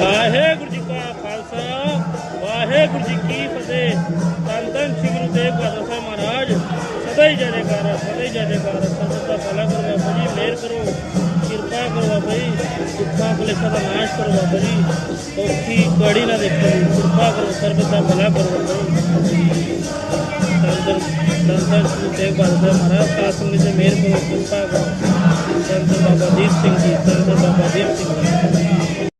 ਵਾਹਿਗੁਰੂ ਜੀ ਕਾ ਖਾਲਸਾ, ਵਾਹਿਗੁਰੂ ਜੀ ਕੀ ਫਤਿਹ। ਤਨ ਧੰਨ ਸ੍ਰੀ ਗੁਰੂ ਤੇਗ ਬਹਾਦਰ ਸਾਹਿਬ ਮਹਾਰਾਜ। ਸਦਾ ਹੀ ਜੈ ਜੈਕਾਰ, ਸਦਾ ਹੀ ਜੈਕਾਰ। ਸਦਾ ਦਾ ਭਲਾ ਕਰੋ ਬਾਬਾ ਜੀ, ਮਿਹਰ ਕਰੋ। ਕਿਰਪਾ ਕਰੋ ਬਾਬਾ ਜੀ ਦੁੱਖਾਂ ਕਲੇਸ਼ਾਂ ਦਾ ਨਾਸ਼ ਕਰੋ ਬਾਬਾ ਜੀ। ਔਖੀ ਕੜੀ ਨਾ ਦੇਖੋ, ਕਿਰਪਾ ਕਰੋ ਸਰਬਤ ਦਾ ਭਲਾ ਕਰੋ ਬਾਬਾ ਜੀ। ਧੰਨ ਧੰਨ ਸ੍ਰੀ ਗੁਰੂ ਤੇਗ ਬਹਾਦਰ ਸਾਹਿਬ ਮਹਾਰਾਜ ਸਾਧ ਸੰਗਤ ਮਿਹਰ ਕਰੋ, ਕਿਰਪਾ ਕਰੋ। ਧੰਨ ਧੰਨ ਬਾਬਾ ਦੀਪ ਸਿੰਘ ਜੀ ਤਨ ਬਾਬਾ ਦੀਪ ਸਿੰਘ ਜੀ।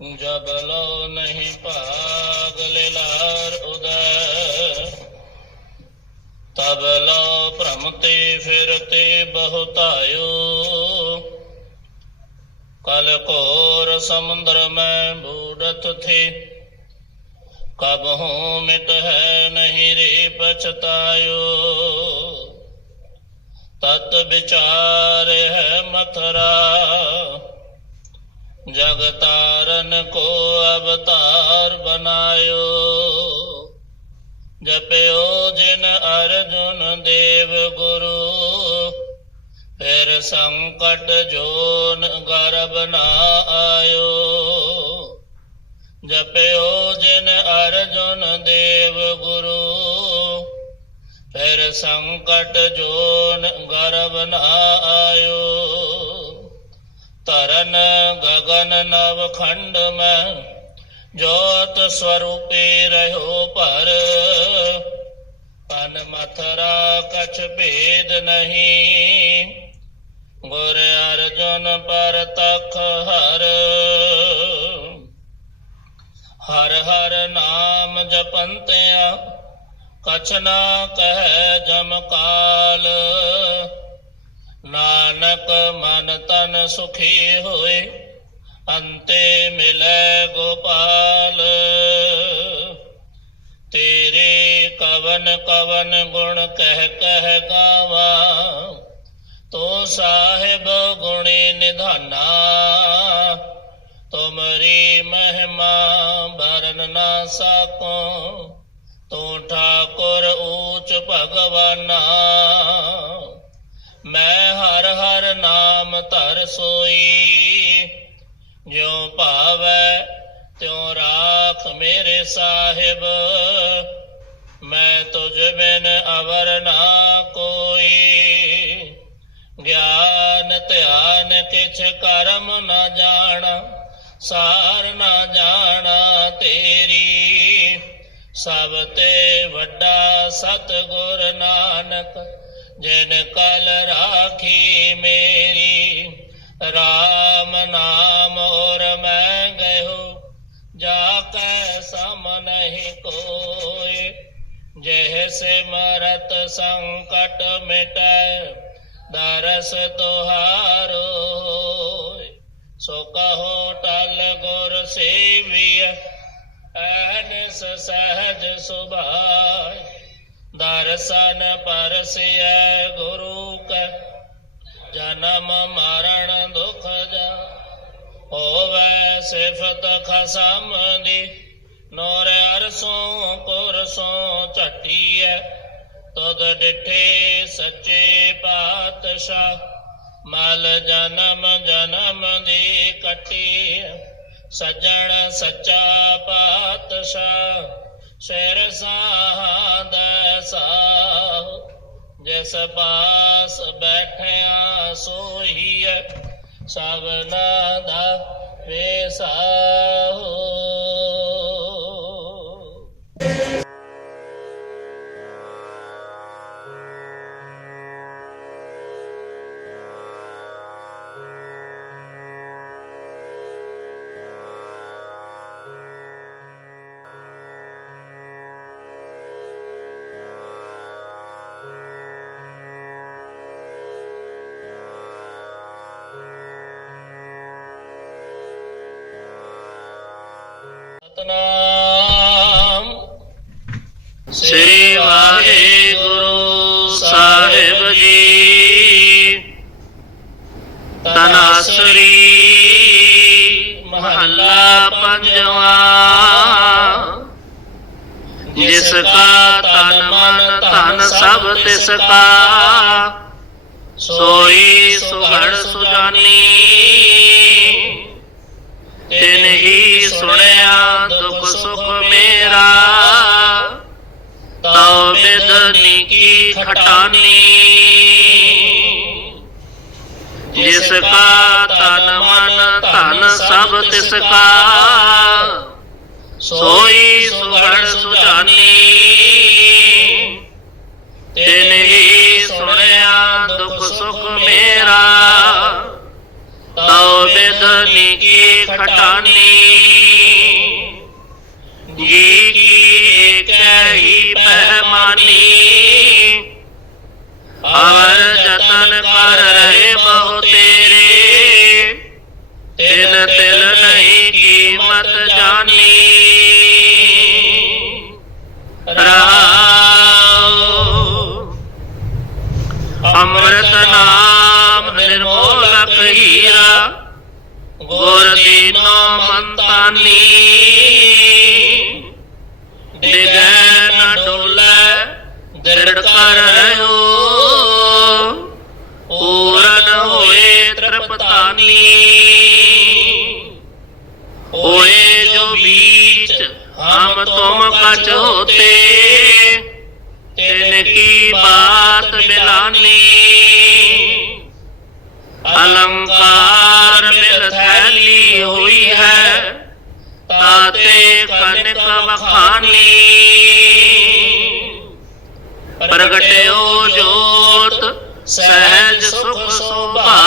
ਜਬ ਲੋ ਨਹੀਂ ਭਾਗ ਲਾਰ ਉਦੈ। ਤਬ ਲੋ ਭ੍ਰਮਤੇ ਫਿਰਤੇ ਬਹੁਤਾਇਓ। ਕਲ ਕੋਰ ਸਮੁੰਦਰ ਮੈਂ ਬੂੜਤ ਥੇ। ਕਬ ਹੂੰ ਮਿਟ ਹੈ ਨਹੀਂ ਰੇ ਪਛਤਾਇਓ। ਤਤ ਵਿਚਾਰ ਹੈ ਮਥਰਾ। ਜਗਤਾਰਨ ਕੋ ਅਵਤਾਰ ਬਨਾਇਓ ਜਪਿਓ ਜਿਨ ਅਰਜੁਨ ਦੇਵ ਗੁਰੂ, ਫਿਰ ਸੰਕਟ ਜੋਨ ਗਰਬ ਨਾ ਆਇਓ। ਜਪਿਓ ਜਿਨ ਅਰਜੁਨ ਦੇਵ ਗੁਰੂ, ਫਿਰ ਸੰਕਟ ਜੋਨ ਗਰਬ ਨਾ ਆਇਓ। ਤਰਨ ਗਗਨ ਨਵ ਖੰਡ ਮੈਂ ਜੋਤ ਸਰੂਪੇ ਰਹਿਓ ਪਰ ਪਨ ਮਥਰਾ ਕਛ ਭੇਦ ਨਹੀਂ। ਗੁਰ ਅਰਜੁਨ ਪਰ ਤਖ ਹਰ। ਹਰ ਹਰ ਨਾਮ ਜਪੰਤਿਆ, ਕਛ ਨਾ ਕਹਿ ਜਮ ਕਾਲ। ਨਾਨਕ ਮਨ ਤਨ ਸੁਖੀ ਹੋਏ, ਅੰਤੇ ਮਿਲੈ ਗੋਪਾਲ। ਤੇਰੇ ਕਵਨ ਕਵਨ ਗੁਣ ਕਹਿ ਕਹਿ ਗਾਵਾ, ਤੋ ਸਾਹਿਬ ਗੁਣੀ ਨਿਧਾਨਾ। ਤੁਮਰੀ ਮਹਿਮਾ ਬਰਨ ਨਾ ਸਕੋ, ਤੂੰ ਠਾਕੁਰ ਊਚ ਭਗਵਾਨਾ। ਮੈਂ ਹਰ ਹਰ ਨਾਮ ਧਰ ਸੋਈ। ਜਿਉ ਭਾਵੈ, ਤਿਉ ਰਾਖ ਮੇਰੇ ਸਾਹਿਬ। ਮੈਂ ਤੁਝ ਬਿਨ ਅਵਰ ਨਾ ਕੋਈ। ਗਿਆਨ ਧਿਆਨ ਕਿਛ ਕਰਮ ਨ ਜਾਣਾ, ਸਾਰ ਨਾ ਜਾਣਾ ਤੇਰੀ। ਸਭ ਤੇ ਵੱਡਾ ਸਤਿਗੁਰ ਨਾਨਕ ਜਿਨ ਕਲ ਰਾਖੀ ਮੇਰੀ RAM ਨਾਮ ਔਰ ਮੈਂ ਗਇਓ ਜਾ ਕੈ ਸਮ ਨਹੀਂ ਕੋਇ ਜਹ ਸੇ ਮਰਤ ਸੰਕਟ ਮਿਟੈ ਦਰਸ ਤੁਹਾਰੋ ਹੋਇ। ਸੋ ਕਹੋ ਟਲ ਗੁਰ ਦਰਸ਼ਨ ਪਰਸਿਐ ਗੁਰੂ ਕੈ, ਜਨਮ ਮਰਨ ਦੁਖ ਜਾ, ਹੋਵੇ ਸਿਫਤ ਖਸਮ ਦੀ, ਨੋਰ ਅਰਸੋਂ ਕੁਰਸੋਂ ਝਟੀਐ ਤਦ ਡਿਠੇ ਸੱਚੇ ਪਾਤਸ਼ਾਹ, ਮਲ ਜਨਮ ਜਨਮ ਦੀ ਕਟੀ ਸੱਜਣ ਸੱਚਾ ਪਾਤਸ਼ਾਹ। ਸ਼ੇਰ ਸਾਧ ਸਾਹ ਜਿਸ ਪਾਸ ਬੈਠਿਆ ਸੋਹੀਐ ਸਭਨਾ ਦਾ ਵੇਸਾਹੋ। ਕਾ ਤਨ ਮਨ, ਧਨ ਸਭ ਤਿਸ ਕਾ। ਸੋਈ ਸੁਘੜ ਸੁਜਾਨੀ। ਤਿਨ ਹੀ ਸੁਣਿਆ ਦੁਖ ਸੁਖ ਮੇਰਾ। ਤਉ ਬਿਦਨੀ ਕੀ ਖਟਾਨੀ। ਜਿਸ ਕਾ ਤਨ ਮਨ, ਧਨ ਸਭ ਤਿਸ ਕਾ। सोई सुगण सुजानी। तेन ही सुनया दुख सुख मेरा। तो बेदनी की खटानी। जी की एक ही पहमानी। अवर जतन कर रहे बहु तेरे। तिन तिल ਨਹੀਂ ਕੀਮਤ ਜਾਣੀ। ਰਾਉ ਅੰਮ੍ਰਿਤ ਨਾਮ ਨਿਰਮੋਲਕ ਹੀਰਾ। ਗੁਰ ਦੀਨੋ ਮੰਤਾਨੀ। ਦਿਗੈ ਨ ਡੋਲੇ, ਦ੍ਰਿੜ ਕਰ ਰਹਿਓ। ਪੂਰਨ ਹੋਏ ਤ੍ਰਿਪਤਾਨੀ। होते तिन की बात बिलानी अलंकार मिल थैली हुई है, ताते कनक बखानी। प्रगट्यो जोत, सहज सुख शोभा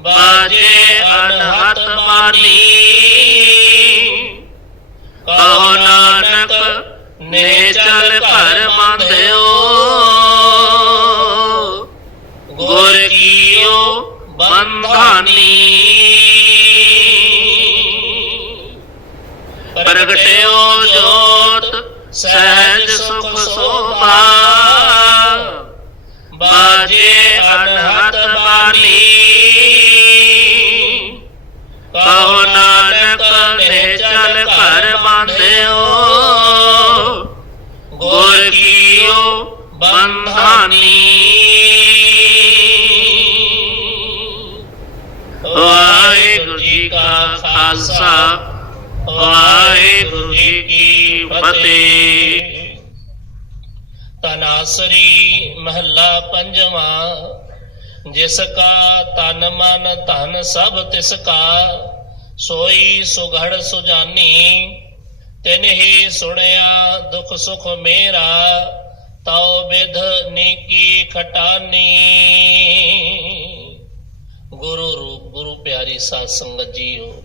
बाजे अनहत बानी ਕਹੋ ਨਾਨਕ ਨੇ ਚਲ ਘਰ ਮੰਧਿਓ ਗੁਰ ਕੀਓ ਬੰਧਾਨੀ ਪ੍ਰਗਟਿਓ ਜੋਤ ਸਹਿਜ ਸੁਖ ਸੋਭਾ ਬਾਜੇ ਅਨਹਤ ਬਾਣੀ ਕਹੋ ਨਾਨਕ ਨੇ ਬੰਧਾਨੀ ਵਾਹਿਗੁਰੂ ਜੀ ਕਾ ਖਾਲਸਾ, ਵਾਹਿਗੁਰੂ ਜੀ ਕੀ ਫਤਿਹ। ਤਨਾਸਰੀ ਮਹੱਲਾ ਪੰਜਵਾਂ, ਜਿਸ ਕਾ ਤਨ ਮਨ ਧਨ ਸਭ ਤਿਸ ਕਾ, ਸੋਈ ਸੁਘੜ ਸੁਜਾਨੀ, ਤਿਨ ਹੀ ਸੁਣਿਆ ਦੁਖ ਸੁਖ ਮੇਰਾ ਤਉ ਵਿਧ ਨੀਕੀ ਖਟਾਨੀ। ਗੁਰੂ ਰੂਪ, ਗੁਰੂ ਪਿਆਰੀ ਸਾਧ ਸੰਗਤ ਜੀਓ,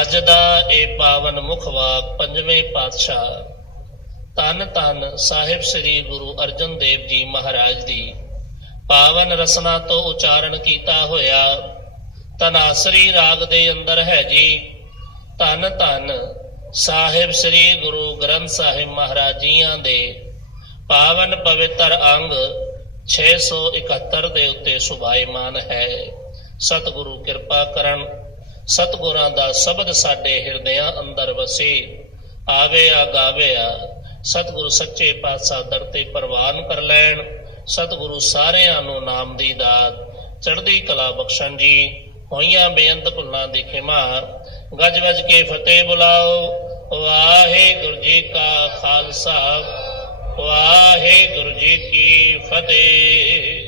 ਅੱਜ ਦਾ ਇਹ ਪਾਵਨ ਮੁਖ ਵਾਕ ਪੰਜਵੇਂ ਪਾਤਸ਼ਾਹ ਧੰਨ ਧੰਨ ਸਾਹਿਬ ਸ੍ਰੀ ਗੁਰੂ ਅਰਜਨ ਦੇਵ ਜੀ ਮਹਾਰਾਜ ਦੀ ਪਾਵਨ ਰਸਨਾ ਤੋਂ ਉਚਾਰਨ ਕੀਤਾ ਹੋਇਆ ਤਨਾਸਰੀ ਰਾਗ ਦੇ ਅੰਦਰ ਹੈ ਜੀ। ਧੰਨ ਧੰਨ ਸਾਹਿਬ ਸ੍ਰੀ ਗੁਰੂ ਗ੍ਰੰਥ ਸਾਹਿਬ ਮਹਾਰਾਜ ਜੀਆਂ ਦੇ ਪਾਵਨ ਪਵਿੱਤਰ ਅੰਗ 671 ਦੇ ਉੱਤੇ ਸੁਭਾਈਮਾਨ ਹੈ। ਸਤਿਗੁਰੂ ਕਿਰਪਾ ਕਰਨ, ਸਤਿਗੁਰਾਂ ਦਾ ਸ਼ਬਦ ਸਾਡੇ ਹਿਰਦਿਆਂ ਅੰਦਰ ਵਸੇ। ਆਵੇ ਆ ਗਾਵੇ ਆ ਸਤਿਗੁਰੂ ਸੱਚੇ ਪਾਤਸ਼ਾਹ ਦਰ ਤੇ ਪ੍ਰਵਾਨ ਕਰ ਲੈਣ। ਸਤਿਗੁਰੂ ਸਾਰਿਆਂ ਨੂੰ ਨਾਮ ਦੀ ਦਾਤ, ਚੜ੍ਹਦੀ ਕਲਾ ਬਖਸ਼ਣ ਜੀ। ਹੋਈਆਂ ਬੇਅੰਤ ਭੁੱਲਾਂ ਦੀ ਖਿਮਾ ਗੱਜ ਵੱਜ ਕੇ ਫਤਿਹ ਬੁਲਾਓ। ਵਾਹਿਗੁਰੂ ਜੀ ਕਾ ਖਾਲਸਾ। ਵਾਹਿਗੁਰੂ ਜੀ ਕੀ ਫਤਿਹ।